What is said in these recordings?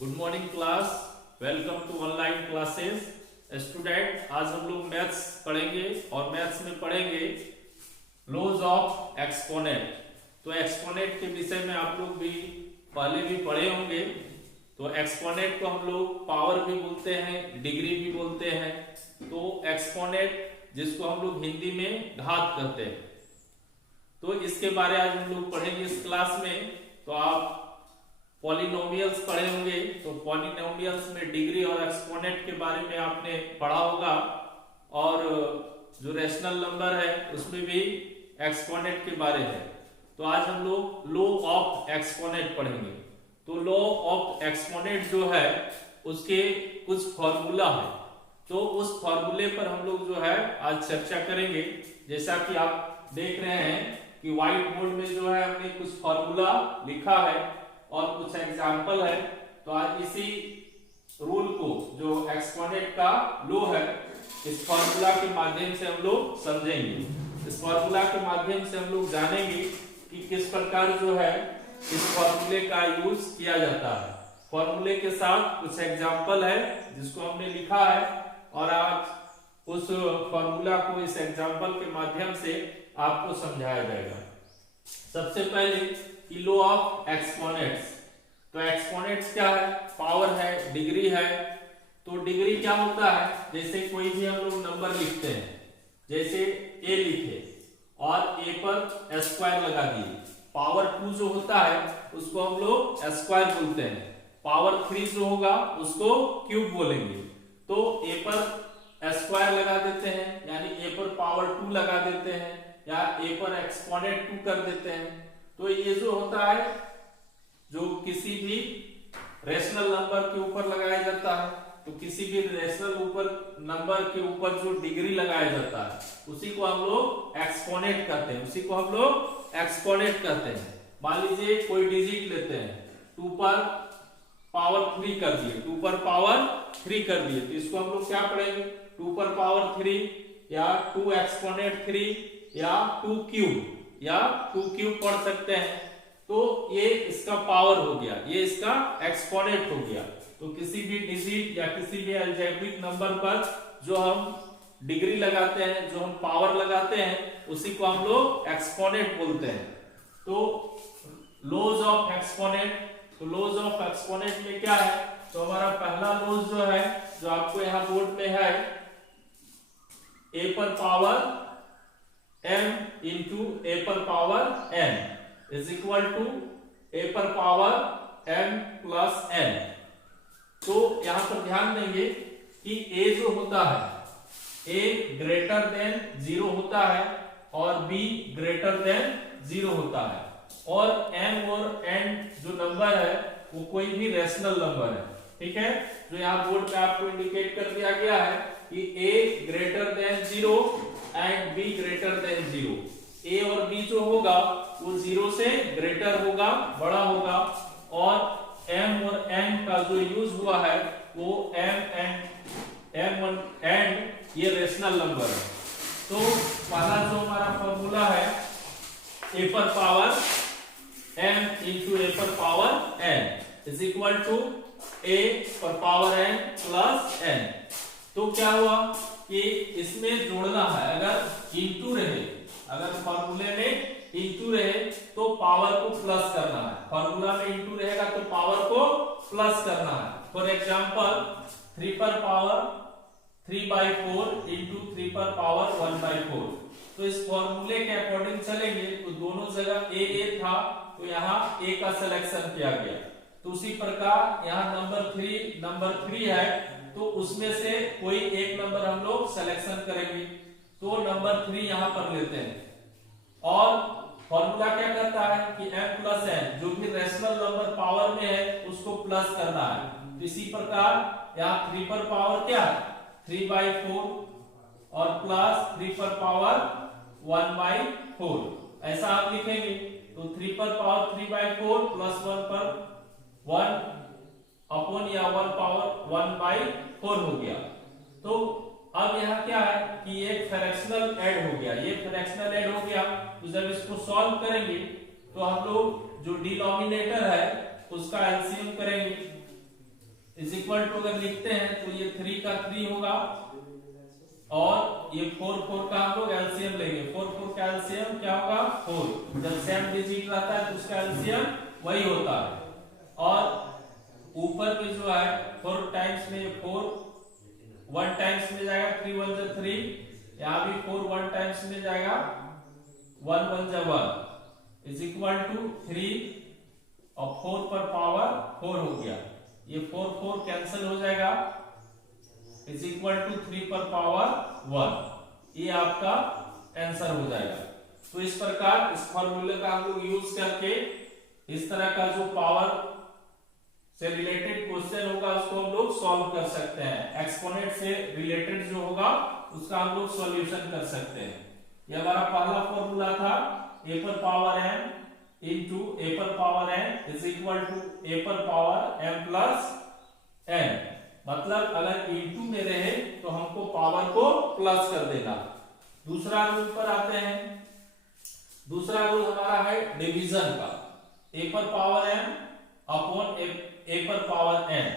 Good morning class. Welcome to online classes. Student, आज हम लोग मैथ्स पढ़ेंगे और मैथ्स में पढ़ेंगे लॉज ऑफ एक्सपोनेंट। तो एक्सपोनेंट के विषय में आप लोग भी पहले भी पढ़े होंगे। तो एक्सपोनेंट को हम लोग पावर भी बोलते हैं, डिग्री भी बोलते हैं। तो एक्सपोनेंट जिसको हम लोग हिंदी में घात कहते हैं, तो इसके बारे आज हम लोग पढ़ेंगे इस क्लास में। तो आप पॉलिनोमियल्स पढ़े होंगे, तो पॉलिनोमियल्स में डिग्री और एक्सपोनेंट के बारे में आपने पढ़ा होगा। और जो रेशनल नंबर है उसमें भी एक्सपोनेंट के बारे है। तो आज हम लोग लॉ ऑफ एक्सपोनेंट पढ़ेंगे। तो लॉ ऑफ एक्सपोनेंट जो है उसके कुछ फॉर्मूला है, तो उस फॉर्मूले पर हम लोग जो है आज चर्चा करेंगे। जैसा कि आप देख रहे हैं कि व्हाइट बोर्ड में जो है हमने कुछ फॉर्मूला लिखा है और कुछ एग्जाम्पल है। तो आज इसी रूल को, जो एक्सपोनेंट का लॉ है, इस फॉर्मूला के माध्यम से हम लोग समझेंगे। इस फॉर्मूला के माध्यम से हम लोग जानेंगे कि किस प्रकार जो है इस फॉर्मूले का यूज किया जाता है। फॉर्मूले के साथ कुछ एग्जाम्पल है जिसको हमने लिखा है, और आज उस फॉर्मूला को इस एग्जाम्पल के माध्यम से आपको समझाया जाएगा। सबसे पहले लॉ ऑफ एक्सपोनेंट्स। तो एक्सपोनेंट्स क्या है? पावर है, डिग्री है। तो डिग्री क्या होता है? जैसे कोई भी हम लोग नंबर लिखते हैं, जैसे ए लिखे और ए पर स्क्वायर लगा दिए। पावर 2 जो होता है उसको हम लोग स्क्वायर बोलते हैं। पावर 3 जो होगा उसको क्यूब बोलेंगे। तो ए पर स्क्वायर लगा देते हैं, यानी ए पर पावर 2 लगा देते हैं, या ए पर एक्सपोनेंट 2 कर देते हैं। तो ये जो होता है, जो किसी भी रेशनल नंबर के ऊपर लगाया जाता है, तो किसी भी रेशनल नंबर के ऊपर जो डिग्री लगाया जाता है उसी को हम लोग एक्सपोनेंट कहते हैं। उसी को हम लोग एक्सपोनेंट कहते हैं। मान लीजिए कोई डिजिट लेते हैं, 2 पर पावर 3 कर दिए, 2 पर पावर 3 कर दिए, तो इसको हम लोग क्या पढ़ेंगे? 2 पर पावर 3 या 2 एक्सपोनेंट 3 या 2 क्यूब या 2 क्यूब पढ़ सकते हैं। तो ये इसका पावर हो गया, ये इसका एक्सपोनेंट हो गया। तो किसी भी डिजिट या किसी भी अलजेब्रिक नंबर पर जो हम डिग्री लगाते हैं, जो हम पावर लगाते हैं, उसी को हम लोग एक्सपोनेंट बोलते हैं। तो लॉज ऑफ एक्सपोनेंट। तो लॉज ऑफ एक्सपोनेंट में क्या है? तो हमारा पहला लॉज जो है, जो आपको यहां बोर्ड में है, ए पर पावर m इंटू ए पर power n is equal to a पर पावर m प्लस n। तो यहां पर ध्यान देंगे कि a जो होता है, a ग्रेटर देन 0 होता है और b ग्रेटर देन 0 होता है। और m और n जो नंबर है वो कोई भी रेशनल नंबर है, ठीक है। जो यहाँ बोर्ड पे आपको इंडिकेट कर दिया गया है कि a greater than 0 and b greater than 0। a और b जो होगा वो 0 से ग्रेटर होगा, बड़ा होगा। और m और n का जो यूज हुआ है वो m एंड ये रेशनल नंबर है। तो पहला जो हमारा फॉर्मूला है, a पर पावर m इंटू ए पर power n is equal to a पर पावर n प्लस n। तो क्या हुआ कि इसमें जोड़ना है, अगर इंटू रहे, अगर फॉर्मूले में इंटू रहे तो पावर को प्लस करना है। फॉर्मूला में इंटू रहेगा तो पावर को प्लस करना है। फॉर एग्जांपल 3 पर पावर 3/4 इंटू 3 पर पावर 1/4। तो इस फॉर्मूले के अकॉर्डिंग चलेंगे तो दोनों जगह a था, तो यहाँ a का सिलेक्शन किया गया। तो उसी प्रकार यहाँ नंबर 3 है, तो उसमें से कोई एक नंबर हम लोग सिलेक्शन करेंगे। तो नंबर 3 यहां पर लेते हैं। और फॉर्मूला क्या करता है कि m प्लस n, जो भी रेशनल नंबर पावर में है उसको प्लस करना है। तो इसी प्रकार यहाँ 3 पर पावर क्या है? 3/4 और प्लस 3 पर पावर 1/4, ऐसा आप लिखेंगे। तो 3 पर पावर 3/4 प्लस 1 पर 1 अपॉन या 1 पावर 1/4 हो गया। तो अब यहाँ क्या है कि एक फ्रैक्शनल ऐड हो गया, ये फ्रैक्शनल ऐड हो गया। तो जब इसको सॉल्व करेंगे तो हम लोग जो डिनोमिनेटर है उसका एलसीएम करेंगे। इज इक्वल टू अगर लिखते हैं तो ये 3 का 3 होगा और ये 4 का हम लोग एलसीएम लेंगे। 4 का एलसीएम क्या होगा 4। जब सेम डिजिट रहता है तो उसका एलसीएम वही होता है। और ऊपर में जो है 4 टाइम्स में 4 1 टाइम्स में जाएगा 3 1 जा 3, यहाँ भी 4 1 टाइम्स में जाएगा 1 1 जा 1 इज इक्वल टू 3 और 4 पर पावर 4 हो गया। ये 4 4 कैंसिल हो जाएगा इज इक्वल टू 3 पर पावर 1। ये आपका आंसर हो जाएगा। तो इस प्रकार इस फॉर्मूले का हम लोग यूज करके इस तरह का जो पावर से रिलेटेड क्वेश्चन होगा उसको हम लोग सॉल्व कर सकते हैं। एक्सपोनेंट से रिलेटेड जो होगा उसका हम लोग सॉल्यूशन कर सकते हैं। ये हमारा पहला फॉर्मूला था a पर पावर m इंटू a पर power n is equal to a पर पावर m प्लस n। मतलब अगर इंटू में रहे तो हमको पावर को प्लस कर देना। दूसरा रूल पर आते हैं। दूसरा रूल हमारा है डिवीजन का। a पर पावर m अपॉन a पर पावर n।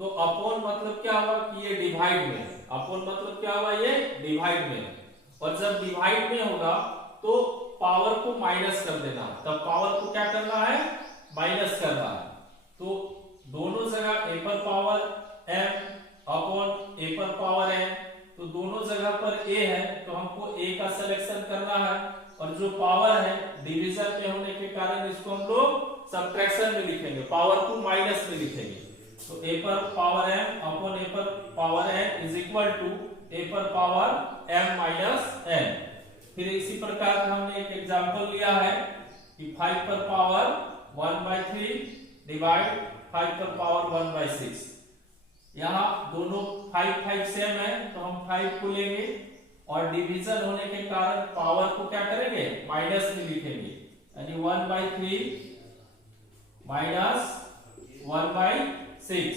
तो अपॉन मतलब क्या हुआ कि ये डिवाइड में, अपॉन मतलब क्या हुआ ये डिवाइड में, और जब डिवाइड में होगा तो पावर को माइनस कर देना। तब पावर को क्या करना है माइनस करना है। तो दोनों जगह a पर पावर m अपॉन a पर पावर n, तो दोनों जगह पर a है तो हमको a का सिलेक्शन करना है, और जो पावर है डिवीजन में होने के कारण इसको हम लोग सब्ट्रैक्शन में लिखेंगे, पावर को माइनस में लिखेंगे। तो a पर पावर m अपॉन a पर power n is equal to a पर पावर m माइनस n। फिर इसी प्रकार हमने एक एग्जांपल लिया है कि 5 पर पावर 1/3 डिवाइड 5 पर पावर 1/6। यहाँ दोनों 5 5 सेम है तो हम 5 को लेंगे और डिवीजन होने के कारण पावर को क्या करेंगे माइनस में लिखेंगे, यानी 1/3 माइनस 1/6।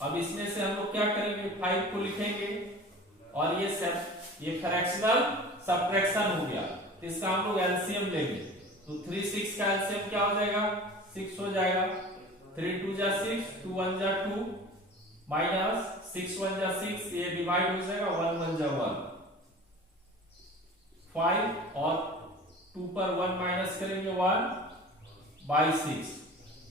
अब इसमें से हम लोग क्या करेंगे 5 को लिखेंगे और ये फ्रैक्शनल सब्ट्रैक्शन हो गया तो इसका हम लोग एलसीएम लेंगे। तो 3 6 का एलसीएम क्या हो जाएगा 6 हो जाएगा। 3 2 जा 6 2 1 जा 2 माइनस 6 1 जा 6, ये डिवाइड हो जाएगा 1 1 जा 1 5 और 2 पर 1 माइनस करेंगे 1/6,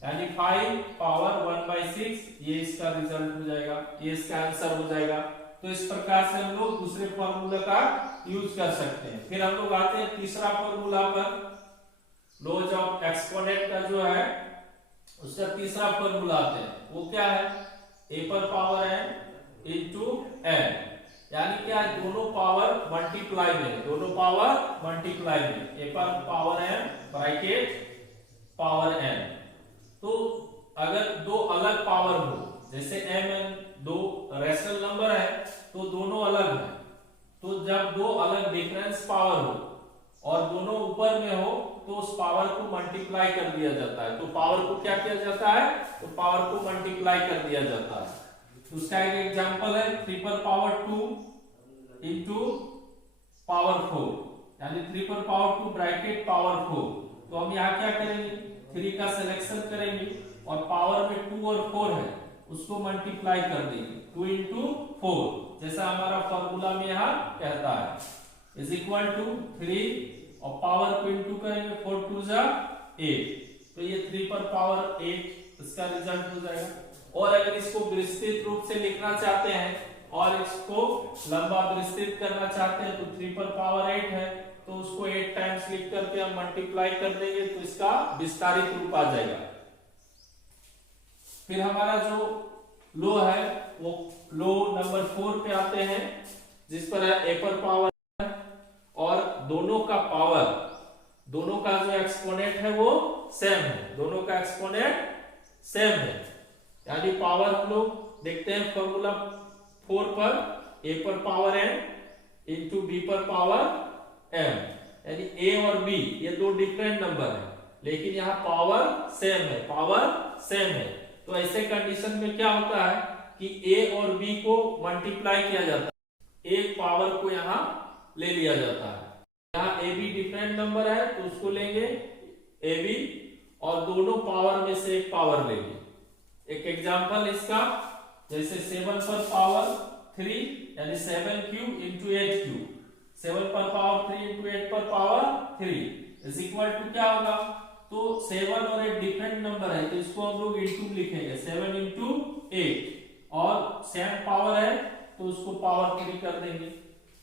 यानी 5 पावर 1/6। ये इसका रिजल्ट हो जाएगा, ये इसका आंसर हो जाएगा। तो इस प्रकार से हम लोग दूसरे फॉर्मूला का यूज कर सकते हैं। फिर हम लोग आते हैं तीसरा फॉर्मूला पर। लॉज ऑफ एक्सपोनेंट का जो है उसका तीसरा फॉर्मूला आते हैं, वो क्या है a पर पावर n इंटू n, यानी क्या है दोनों पावर मल्टीप्लाई में, दोनों पावर मल्टीप्लाई में a पर power m bracket power n। तो अगर दो अलग पावर हो, जैसे m n दो रैशनल नंबर है तो दोनों अलग है, तो जब दो अलग डिफरेंस पावर हो और दोनों ऊपर में हो तो उस पावर को मल्टीप्लाई कर दिया जाता है। तो पावर को क्या किया जाता है, तो पावर को मल्टीप्लाई कर दिया जाता है। उसका एक एग्जांपल है 3 पर पावर 2 इंटू पावर 4, यानी 3 पर पावर 2 ब्रैकेट पावर 4। तो हम यहाँ क्या करेंगे 3 का सिलेक्शन करेंगे और पावर में 2 और 4 है उसको मल्टीप्लाई कर देंगे 2 इंटू 4, जैसा हमारा फॉर्मूला में यहाँ कहता है, इज इक्वल टू 3 और पावर को इंटू करेंगे 4 2 जा 8, तो ये 3 पर पावर 8 इसका रिजल्ट हो जाएगा। और अगर इसको विस्तृत रूप से लिखना चाहते हैं और इसको लंबा विस्तृत करना चाहते हैं तो 3 पर पावर 8 है तो उसको 8 टाइम्स लिख करके हम मल्टीप्लाई कर देंगे तो इसका विस्तारित रूप आ जाएगा। फिर हमारा जो लो है वो लो नंबर 4 पे आते हैं, जिस पर है a पर पावर और दोनों का पावर, दोनों का जो एक्सपोनेंट है वो सेम है, दोनों का एक्सपोनेंट सेम है, यानी पावर हम लोग देखते हैं फॉर्मूला 4 पर a पर पावर n इंटू b पर पावर m, यानी a और b ये दो डिफरेंट नंबर है लेकिन यहाँ पावर सेम है, पावर सेम है। तो ऐसे कंडीशन में क्या होता है कि a और b को मल्टीप्लाई किया जाता है, एक पावर को यहाँ ले लिया जाता है। यहाँ a b डिफरेंट नंबर है तो उसको लेंगे a b और दोनों पावर में से एक पावर लेंगे, एक एग्जांपल इसका, जैसे 7 पर पावर 3 यानी 7 क्यूब इंटू 8 क्यूब, 7 पर पावर 3 इंटू 8 पर पावर 3 इज इक्वल टू क्या होगा, तो 7 और 8 डिफरेंट नंबर है तो इसको हम लोग इंटू लिखेंगे, 7 इंटू 8, और सेम पावर है तो उसको पावर 3 कर देंगे।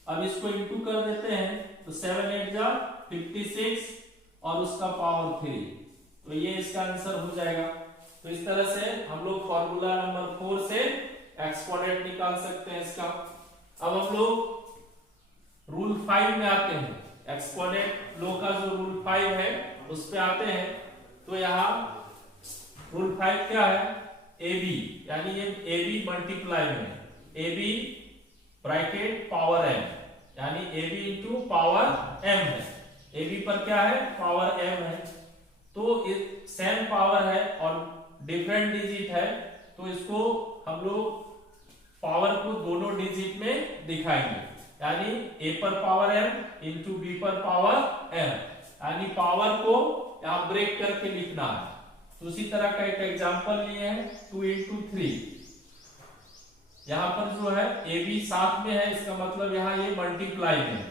अब इसको इंटू कर देते हैं तो 7 8 जा 56 और उसका पावर 3, तो ये इसका आंसर हो जाएगा। तो इस तरह से हम लोग फॉर्मूला नंबर 4 से एक्सपोनेंट निकाल सकते हैं इसका। अब हम लोग रूल 5 में आते हैं, एक्सपोनेंट लो का जो रूल 5 है उस पे आते हैं। तो यहाँ रूल 5 क्या है, ए बी, यानी ये ए बी मल्टीप्लाई में a b bracket power m, यानी a b into power m है। ए बी पर क्या है, पावर एम है, तो सेम पावर है और डिफरेंट डिजिट है, तो इसको हम लोग पावर को दोनों डिजिट में दिखाएंगे, यानी ए पर पावर एम इंटू बी पर पावर एम, यानी पावर को यहां ब्रेक करके लिखना है। तो उसी तरह का एक एग्जांपल लिए हैं 2 इंटू 3, यहां पर जो है ए बी साथ में है, इसका मतलब यहां ये मल्टीप्लाई में है,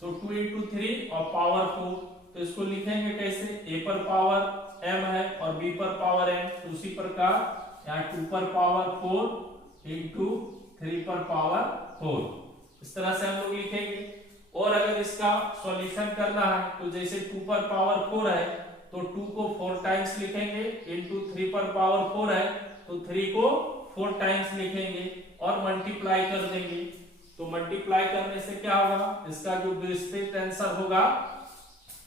तो 2 इंटू 3 और पावर 4, तो इसको लिखेंगे कैसे, ए पर पावर m है और b पर पावर m, तो उसी प्रकार यहाँ 2 पर पावर 4 इंटू 3 पर पावर 4, इस तरह से हम लोग लिखेंगे। और अगर इसका सॉल्यूशन करना है तो जैसे 2 पर पावर 4 है तो 2 को 4 टाइम्स लिखेंगे, इंटू 3 पर पावर 4 है तो 3 को 4 टाइम्स लिखेंगे और मल्टीप्लाई कर देंगे। तो मल्टीप्लाई करने से क्या होगा, इसका जो विस्तृत आंसर होगा,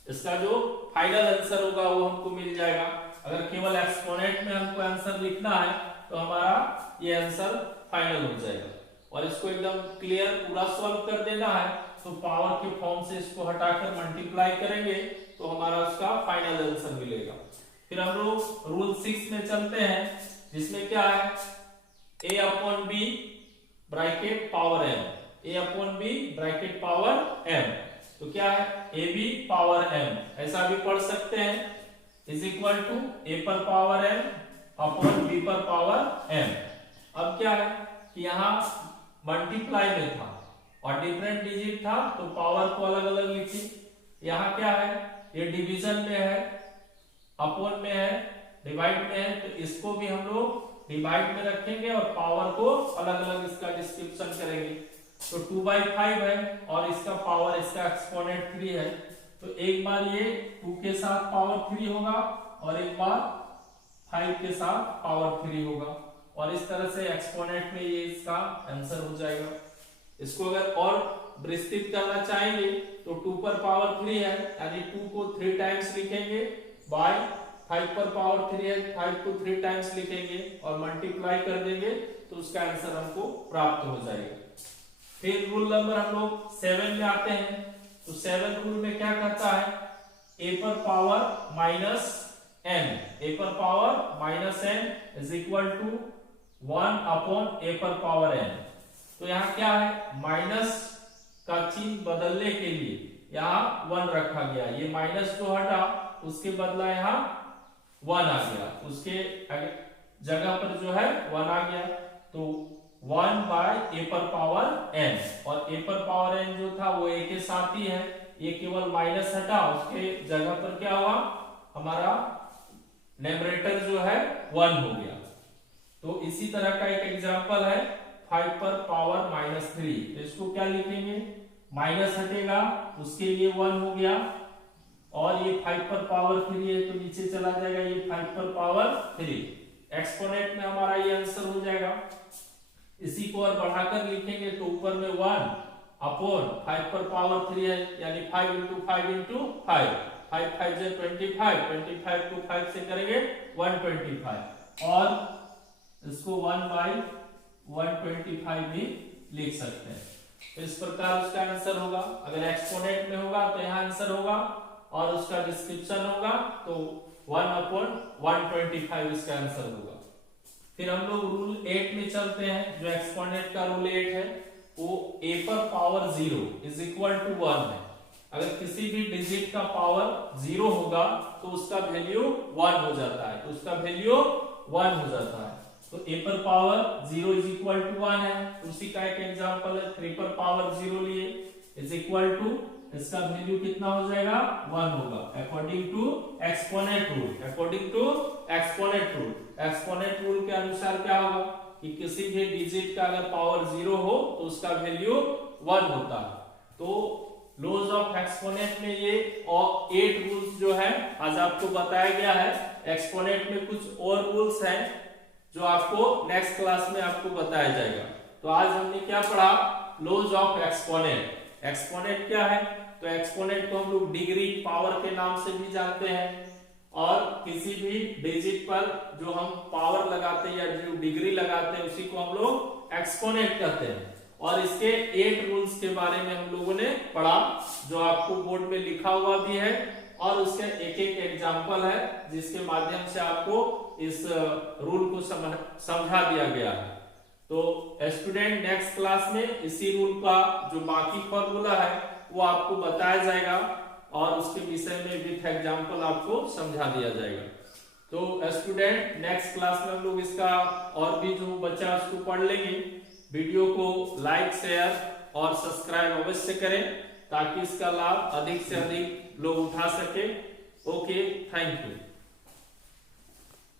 इसका जो फाइनल आंसर होगा वो हमको मिल जाएगा। अगर केवल एक्सपोनेंट में हमको आंसर लिखना है तो हमारा ये आंसर फाइनल हो जाएगा। और इसको एकदम क्लियर पूरा सॉल्व कर देना है तो पावर के फॉर्म से इसको हटाकर मल्टीप्लाई करेंगे तो हमारा उसका फाइनल आंसर मिलेगा। फिर हम लोग रूल 6 में चलते हैं, जिसमें क्या है, a upon b bracket power m, a upon b bracket power m, तो क्या है, ए बी पावर m, ऐसा भी पढ़ सकते हैं, इज इक्वल टू ए पर पावर m अपॉन बी पर पावर m। अब क्या है कि यहाँ मल्टीप्लाई में था और डिफरेंट डिजिट था तो पावर को अलग अलग लिखी। यहाँ क्या है, ये डिवीजन में है, अपॉन में है, डिवाइड में है, तो इसको भी हम लोग डिवाइड में रखेंगे और पावर को अलग अलग इसका डिस्क्रिप्शन करेंगे। तो 2/5 है और इसका पावर, इसका एक्सपोनेंट 3 है, तो एक बार ये 2 के साथ पावर 3 होगा और एक बार 5 के साथ पावर 3 होगा, और इस तरह से एक्सपोनेंट में ये इसका आंसर हो जाएगा। इसको अगर और विस्तृत करना चाहेंगे तो 2 पर पावर 3 है, यानी 2 को 3 टाइम्स लिखेंगे, बाय 5 पर पावर 3 है, 5 को 3 टाइम्स लिखेंगे और मल्टीप्लाई कर देंगे तो उसका आंसर हमको प्राप्त हो जाएगा। फिर रूल नंबर हम लोग 7 में आते हैं, तो 7 रूल में क्या कहता है, a पर पावर माइनस n, a पर power minus n is equal to 1 upon a पर पावर n। तो यहाँ क्या है, माइनस का चिन्ह बदलने के लिए यहाँ 1 रखा गया, ये माइनस को हटा उसके बदला यहाँ 1 आ गया, उसके जगह पर जो है 1 आ गया, तो 1 बाय a पर पावर n, और a पर पावर n जो था वो a के साथ ही है, ये केवल माइनस हटा उसके जगह पर क्या हुआ, हमारा न्यूमरेटर जो है 1 हो गया। तो इसी तरह का एक एग्जांपल है 5 पर पावर माइनस 3, तो इसको क्या लिखेंगे, माइनस हटेगा उसके लिए 1 हो गया, और ये 5 पर पावर 3 है तो नीचे चला जाएगा, ये 5 पर पावर 3, एक्सपोनेंट में हमारा ये आंसर हो जाएगा। इसी को और बढ़ाकर लिखेंगे तो ऊपर में 1 अपॉन 5 पर पावर 3 है, यानी 5 इंटू 5 इंटू 5, 5 5 से 25, 25 को 5 से करेंगे 125, और इसको 1 बाई 125 भी लिख सकते हैं। तो इस प्रकार उसका आंसर होगा। अगर एक्सपोनेंट में होगा तो यहाँ आंसर होगा, और उसका डिस्क्रिप्शन होगा तो 1 अपॉन 125 इसका आंसर होगा। फिर हम लोग रूल 8 में चलते हैं, जो एक्सपोनेंट का रूल 8 है, वो a पर पावर 0 इज इक्वल टू 1 है। अगर किसी भी डिजिट का पावर 0 होगा तो उसका वैल्यू 1 हो जाता है, तो उसका वैल्यू 1 हो जाता है। तो a पर पावर 0 इज इक्वल टू 1 है, उसी का एक एग्जांपल है 3 पर पावर 0 लिए इज इक्वल टू, इसका वैल्यू कितना हो जाएगा 1 होगा according to exponent rule. According to exponent rule, exponent rule के अनुसार क्या होगा कि किसी भी डिजिट का अगर पावर 0 हो तो उसका वैल्यू 1 होता है। तो लॉज ऑफ एक्सपोनेंट में ये और 8 रूल्स जो है आज आपको बताया गया है। एक्सपोनेंट में कुछ और रूल्स हैं जो आपको नेक्स्ट क्लास में आपको बताया जाएगा। तो आज हमने क्या पढ़ा, लॉज ऑफ एक्सपोनेंट। एक्सपोनेंट क्या है, तो एक्सपोनेंट को हम लोग डिग्री पावर के नाम से भी जानते हैं, और किसी भी डिजिट पर जो हम पावर लगाते हैं या जो डिग्री लगाते हैं उसी को हम लोग एक्सपोनेंट कहते हैं। और इसके 8 रूल्स के बारे में हम लोगों ने पढ़ा जो आपको बोर्ड में लिखा हुआ भी है, और उसके एक एक एग्जाम्पल है जिसके माध्यम से आपको इस रूल को समझा दिया गया है। तो स्टूडेंट नेक्स्ट क्लास में इसी रूल का जो बाकी फॉर्मूला है वो आपको बताया जाएगा और उसके विषय में विथ एग्जाम्पल आपको समझा दिया जाएगा। तो स्टूडेंट नेक्स्ट क्लास में हम लोग इसका और भी जो बच्चा उसको पढ़ लेंगे। वीडियो को लाइक शेयर और सब्सक्राइब अवश्य करें ताकि इसका लाभ अधिक से अधिक लोग उठा सके। Okay, thank you.